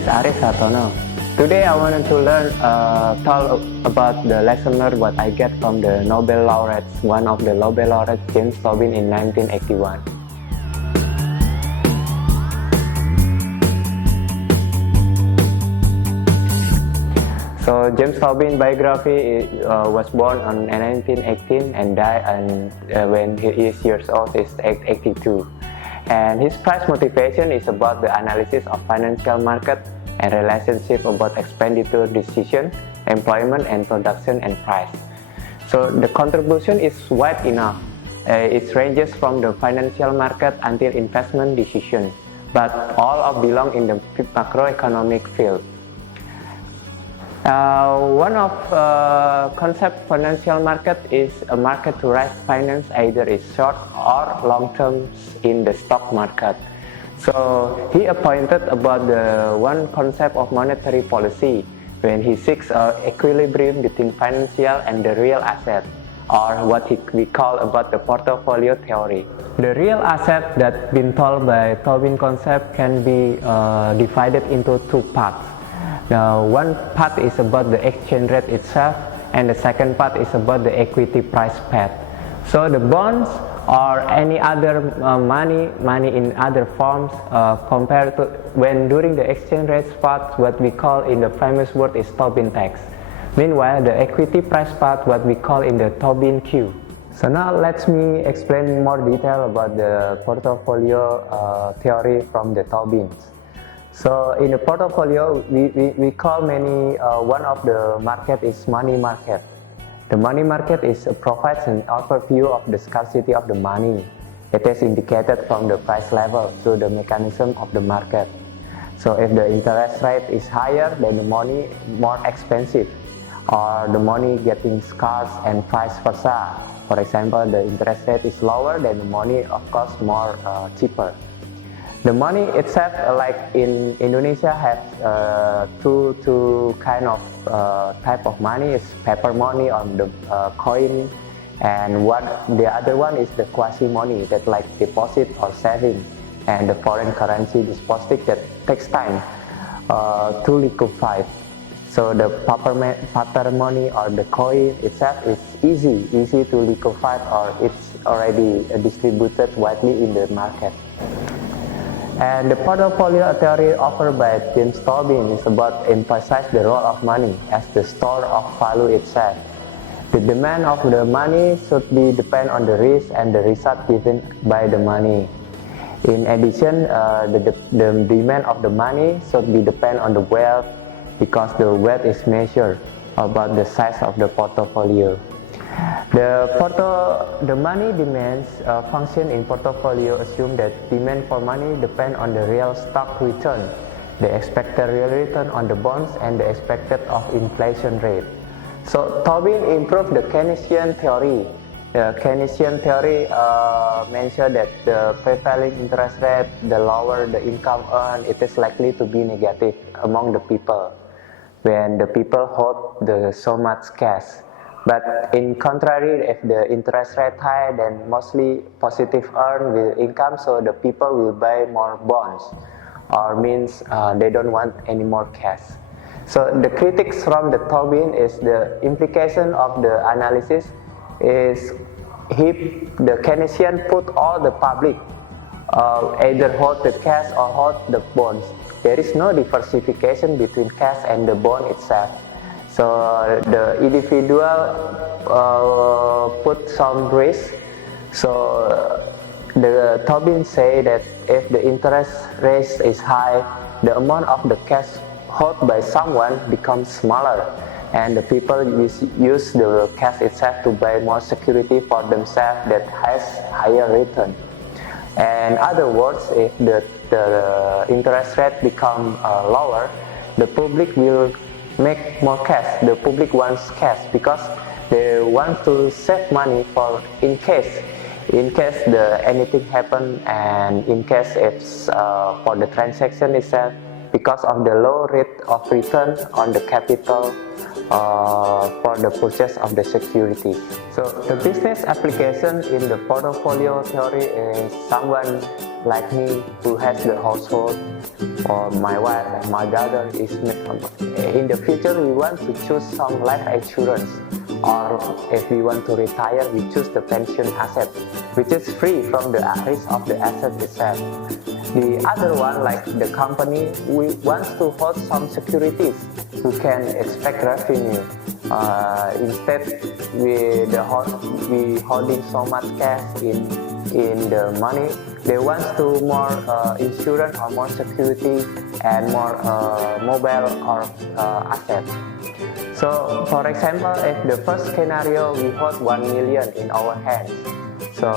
is Aris. Today I wanted to talk about the lesson learned what I get from the Nobel laureates, one of the Nobel laureates, James Tobin in 1981. So James Tobin biography was born in 1918 and died when he is years old, is 82. And his price motivation is about the analysis of financial market and relationship about expenditure decision, employment and production and price. So the contribution is wide enough. It ranges from the financial market until investment decision, but all of belong in the macroeconomic field. One of concept financial market is a market to raise finance, either is short or long term in the stock market. So he appointed about the one concept of monetary policy when he seeks equilibrium between financial and the real asset, or what we call about the portfolio theory. The real asset that been told by Tobin concept can be divided into two parts. One part is about the exchange rate itself, and the second part is about the equity price paid. So the bonds or any other money in other forms compared to when during the exchange rate part, what we call in the famous word is Tobin tax. Meanwhile, the equity price part, what we call in the Tobin Q. So now let me explain more detail about the portfolio theory from the Tobins. So in the portfolio, we call many, one of the market is money market. The money market provides an overview of the scarcity of the money. It is indicated from the price level through the mechanism of the market. So if the interest rate is higher, then the money more expensive, or the money getting scarce and vice versa. For example, the interest rate is lower, then the money of course more cheaper. The money itself, like in Indonesia, has two kind of type of money. It's paper money or the coin, and the other one is the quasi money that like deposit or saving, and the foreign currency deposit that takes time to liquefy. So the paper money or the coin itself is easy to liquefy, or it's already distributed widely in the market. And the portfolio theory offered by James Tobin is about emphasize the role of money as the store of value itself. The demand of the money should be depend on the risk and the result given by the money. In addition, the demand of the money should be depend on the wealth, because the wealth is measured about the size of the portfolio. The money demands function in portfolio assume that demand for money depend on the real stock return, the expected real return on the bonds, and the expected of inflation rate. So Tobin improved the Keynesian theory. The Keynesian theory mentioned that the prevailing interest rate, the lower the income earned, it is likely to be negative among the people when the people hold so much cash. But in contrary, if the interest rate high, then mostly positive earn with income, so the people will buy more bonds, or means they don't want any more cash. So the critics from the Tobin is the implication of the analysis is the Keynesian put all the public either hold the cash or hold the bonds. There is no diversification between cash and the bond itself. So the individual put some risk. So the Tobin say that if the interest rate is high, the amount of the cash held by someone becomes smaller, and the people use the cash itself to buy more security for themselves that has higher return. And other words, if the interest rate become lower, the public will make more cash. The public wants cash because they want to save money for in case anything happen, and in case it's for the transaction itself, because of the low rate of return on the capital for the purchase of the security. So the business application in the portfolio theory is someone like me who has the household, or my wife and my daughter is in the future we want to choose some life insurance, or if we want to retire we choose the pension asset, which is free from the risk of the asset itself. The other one, like the company, we want to hold some securities who can expect revenue. Instead, we holding so much cash in the money. They want to more insurance or more security and more mobile or asset. So, for example, if the first scenario we hold 1 million in our hands, so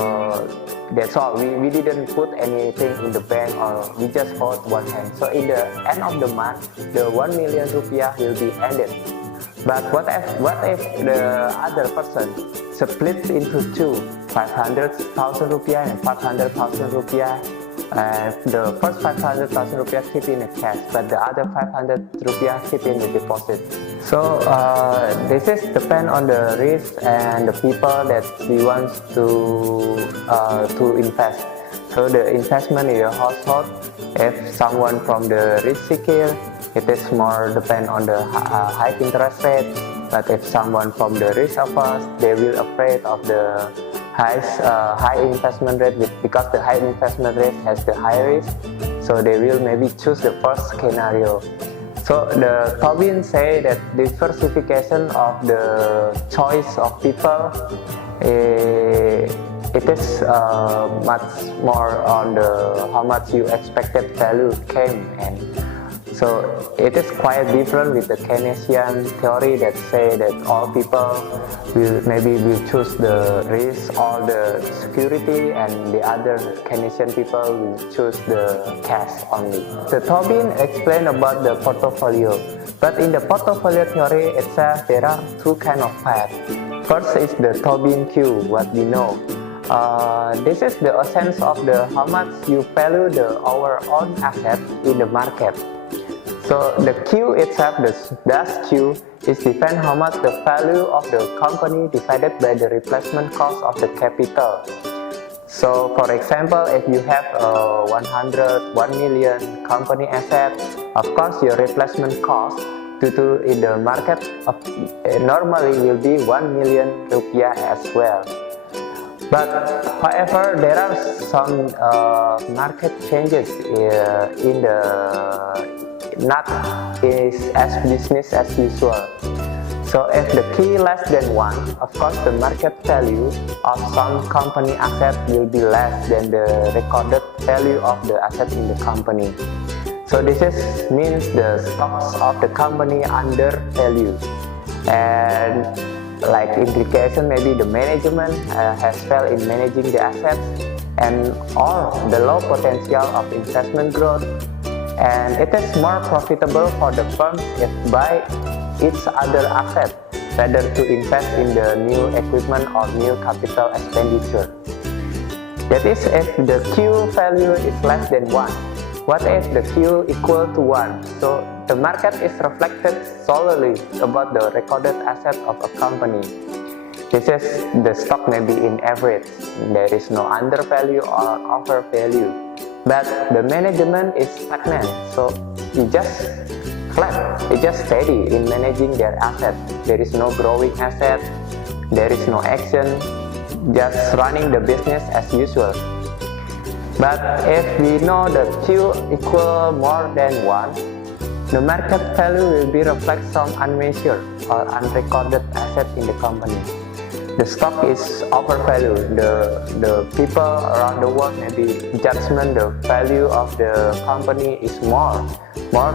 that's all. We didn't put anything in the bank, or we just hold one hand. So in the end of the month, the 1 million rupiah will be ended. But what if the other person splits into two, 500,000 rupiah and 500,000 rupiah? The first 500,000 rupiah keep in a cash, but the other 500 rupiah keep in a deposit. So this is depend on the risk and the people that we want to invest. So the investment in your household, if someone from the risk seeker, it is more depend on the high interest rate. But if someone from the risk averse, they will afraid of the high investment rate, because the high investment rate has the high risk. So they will maybe choose the first scenario. So the Tobin say that diversification of the choice of people, it is much more on the how much you expected value came, and so it is quite different with the Keynesian theory that say that all people will choose the risk or the security, and the other Keynesian people will choose the cash only. The Tobin explained about the portfolio, but in the portfolio theory itself there are two kind of paths. First is the Tobin Q, what we know. This is the essence of the how much you value our own asset in the market. So the Q itself, the dash Q, is depend how much the value of the company divided by the replacement cost of the capital. So for example, if you have 1 million company asset, of course your replacement cost to in the market normally will be 1 million rupiah as well. But however, there are some market changes in the not is as business as usual. So if the key less than 1, of course the market value of some company asset will be less than the recorded value of the asset in the company. So this means the stocks of the company undervalued, and like implication maybe the management has failed in managing the assets, and or the low potential of investment growth, and it is more profitable for the firm if buy its other asset rather to invest in the new equipment or new capital expenditure. That is if the Q value is less than 1. What if the Q equal to 1? So the market is reflected solely about the recorded asset of a company. This is the stock maybe in average. There is no undervalue or overvalue. But the management is stagnant, so it just flat, it just steady in managing their asset. There is no growing asset, there is no action, just running the business as usual. But if we know that Q equal more than 1, the market value will be reflect some unmeasured or unrecorded asset in the company. The stock is overvalued. The people around the world maybe judgment the value of the company is more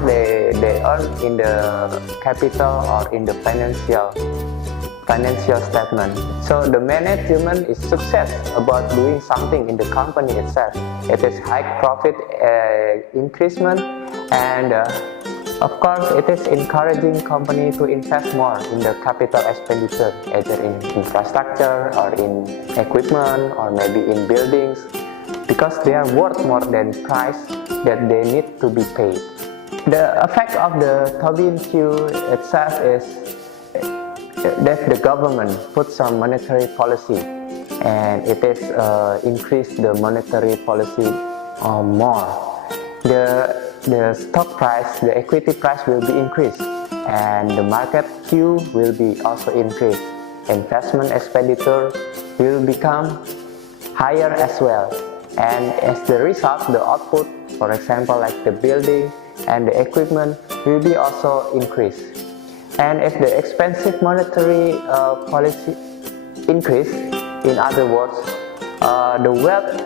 they earn in the capital or in the financial statement. So the management is success about doing something in the company itself. It is high profit increasement, and of course it is encouraging company to invest more in the capital expenditure, either in infrastructure or in equipment or maybe in buildings, because they are worth more than price that they need to be paid. The effect of the Tobin Q itself is that the government put some monetary policy, and it is increase the monetary policy or more, the stock price, the equity price will be increased, and the market Q will be also increased. Investment expenditure will become higher as well, and as the result, the output, for example like the building and the equipment, will be also increased. And if the expensive monetary policy increase, in other words, the wealth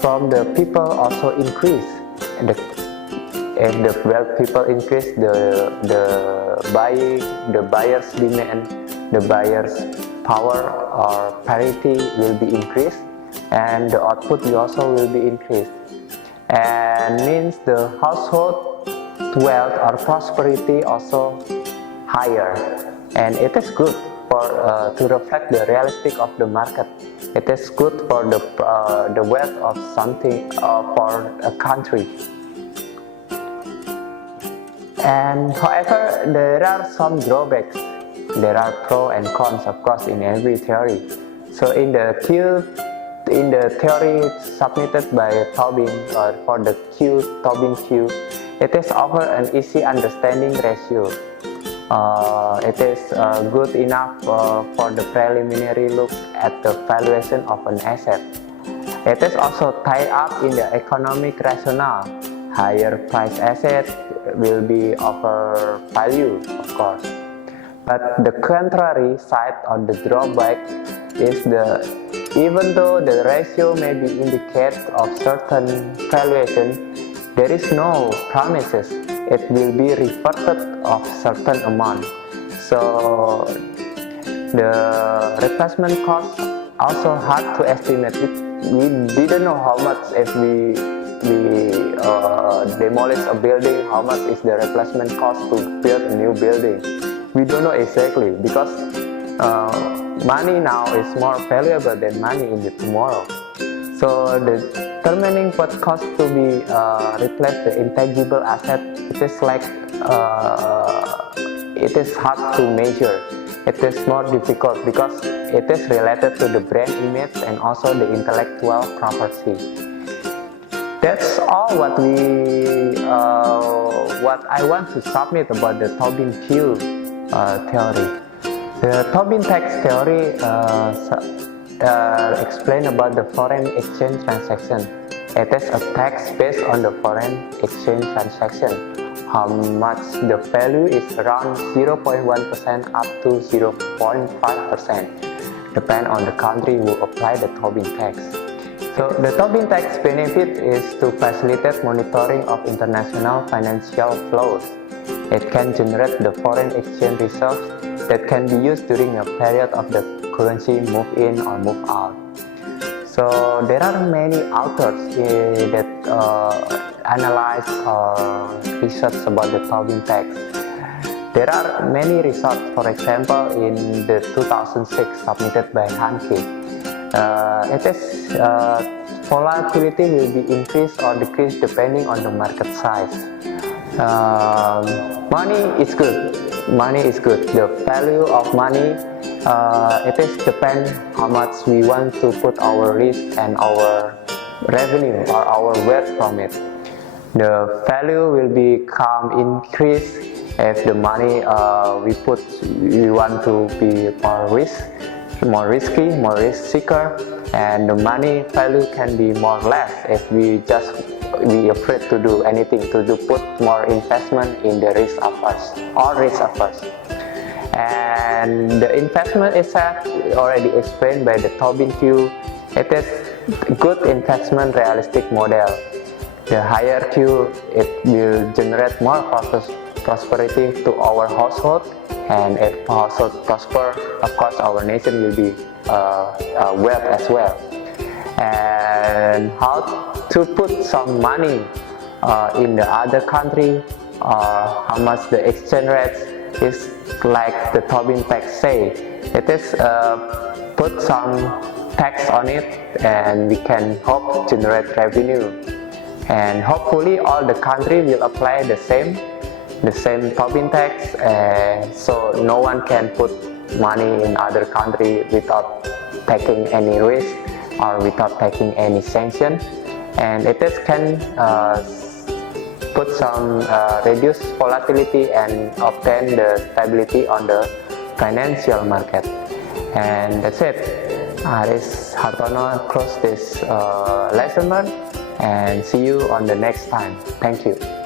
from the people also increase. And if the wealth people increase, the buyer's demand, the buyer's power or parity will be increased, and the output also will be increased, and means the household wealth or prosperity also higher, and it is good for to reflect the realistic of the market. It is good for the wealth of something for a country. And however, there are some drawbacks. There are pros and cons, of course, in every theory. So in the theory submitted by Tobin for the Tobin Q, it is offer an easy understanding ratio. It is good enough for the preliminary look at the valuation of an asset. It is also tied up in the economic rationale. Higher price asset will be over value, of course. But the contrary side or the drawback is even though the ratio may be indicate of certain valuation, there is no promises it will be reverted of certain amount. So the replacement cost also hard to estimate. We didn't know how much if we demolish a building, how much is the replacement cost to build a new building. We don't know exactly, because money now is more valuable than money in the tomorrow. So determining what cost to be replace the intangible asset, it is like it is hard to measure. It is more difficult because it is related to the brand image and also the intellectual property. That's all what I want to submit about the Tobin Q theory. The Tobin tax theory explain about the foreign exchange transaction. It is a tax based on the foreign exchange transaction. How much the value is around 0.1% up to 0.5%, depend on the country who apply the Tobin tax. So the Tobin tax benefit is to facilitate monitoring of international financial flows. It can generate the foreign exchange reserves that can be used during a period of the currency move in or move out. So there are many authors that analyze or research about the Tobin tax. There are many results. For example, in the 2006 submitted by Hanke, it is volatility will be increased or decreased depending on the market size. Money is good. Money is good. The value of money, it is depend how much we want to put our risk and our revenue or our wealth from it. The value will become increased if the money we want to be more risky, more risk seeker, and the money value can be more less if we just be afraid to do anything, to put more investment in the risk averse or risk averse. And the investment itself already explained by the Tobin Q. It is good investment realistic model. The higher Q, it will generate more prosperity to our household, and if household prosper, of course our nation will be wealth as well. And how to put some money in the other country, or how much the exchange rates is, like the Tobin tax say, it is put some tax on it, and we can hope to generate revenue, and hopefully all the country will apply the same Tobin tax, so no one can put money in other country without taking any risk or without taking any sanction. and it can put some reduce volatility and obtain the stability on the financial market. And that's it. Aris Hartono close this lesson learned, and see you on the next time. Thank you.